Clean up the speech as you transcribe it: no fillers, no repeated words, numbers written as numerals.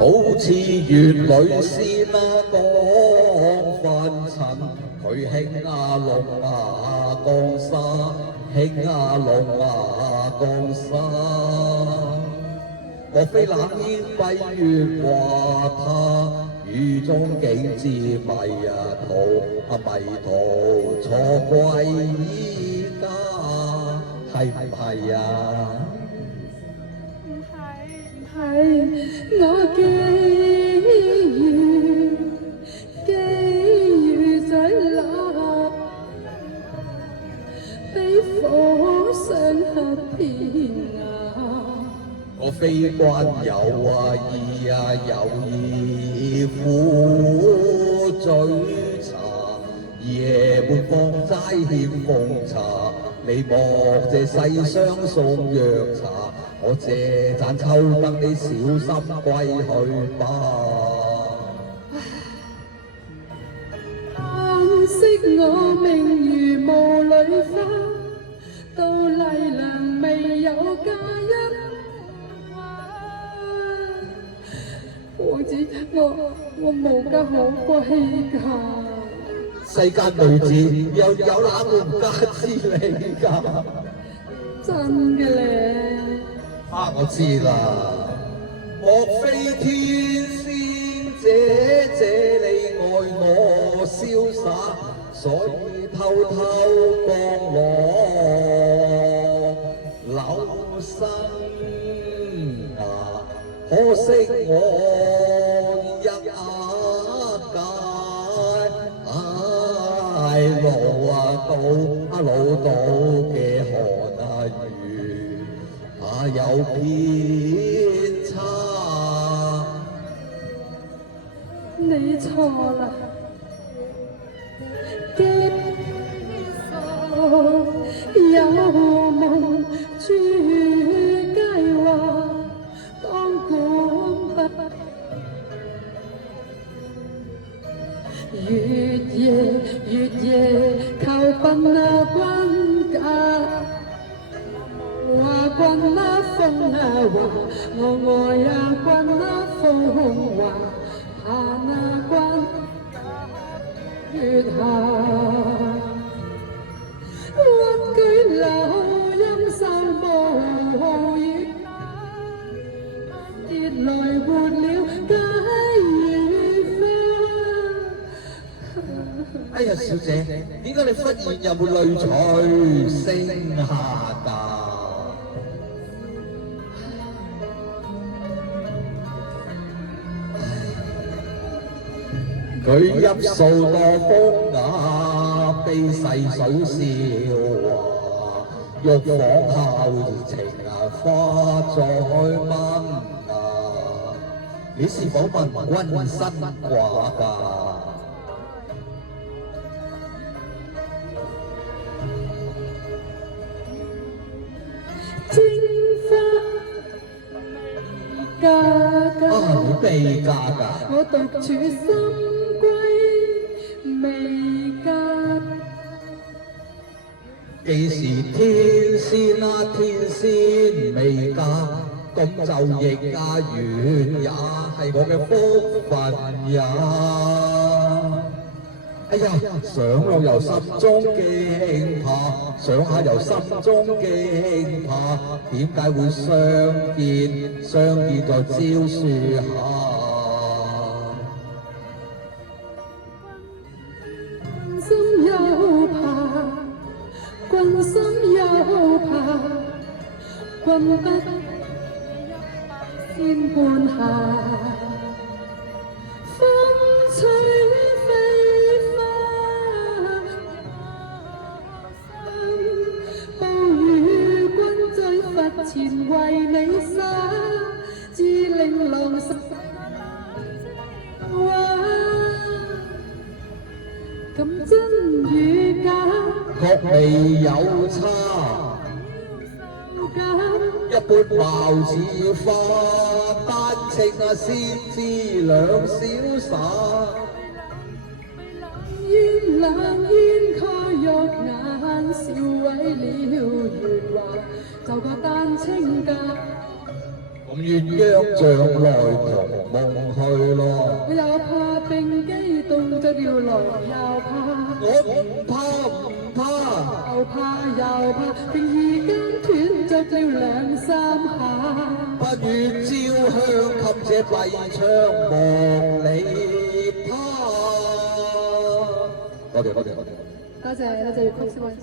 好似粵女仙講凡塵，佢興龍江山，興龍江山。莫非冷煙蔽月華他，雨中景致迷途錯歸依家，係唔係啊？我寄予在流，被火上合片啊！我非關有意有意苦醉茶，夜半放齋欠奉茶，你莫借世上送藥茶。我借盞秋燈，你小心歸去吧。嘆息我命如霧裏花，到麗娘未有嫁一王子，我無家可歸㗎。世間女子又有哪門家之理㗎？真嘅咧。我知啦，莫非天仙姐你愛我瀟灑，所以偷降落留生啊！可惜我一屆老到嘅寒雨。有偏差，你錯啦！基數有夢諸佳話，當管不月夜靠奔君家。君風華，我愛君風華，盼君月下，屈居留陰秀無月，跌來活了皆如花。哎呀，小姐，點解你忽然有冇淚垂聲下㗎？佢泣訴多風雅，悲細數笑玉房後情花再問你是否問君身掛㗎？你未嫁㗎？我獨處深閨未嫁。既是天仙天仙未嫁，咁就亦緣也係我嘅福分也。哎呀，想我由心中驚怕，想下由心中驚怕，點解會相見在蕉樹下？心又怕，君心又怕，君不先半下，風吹。前為你灑，至令郎實話，咁真與假，確未有差。一般貌似花，單稱先知兩瀟灑。冷煙蓋肉眼，笑毀了月華。就個單稱價，咁願約將來同夢去咯。我又怕並機動着搖來又怕，我唔怕，又怕又怕，並而間斷着了兩三下。不如照向給這閉窗望你他。多謝。多謝粵曲小王子。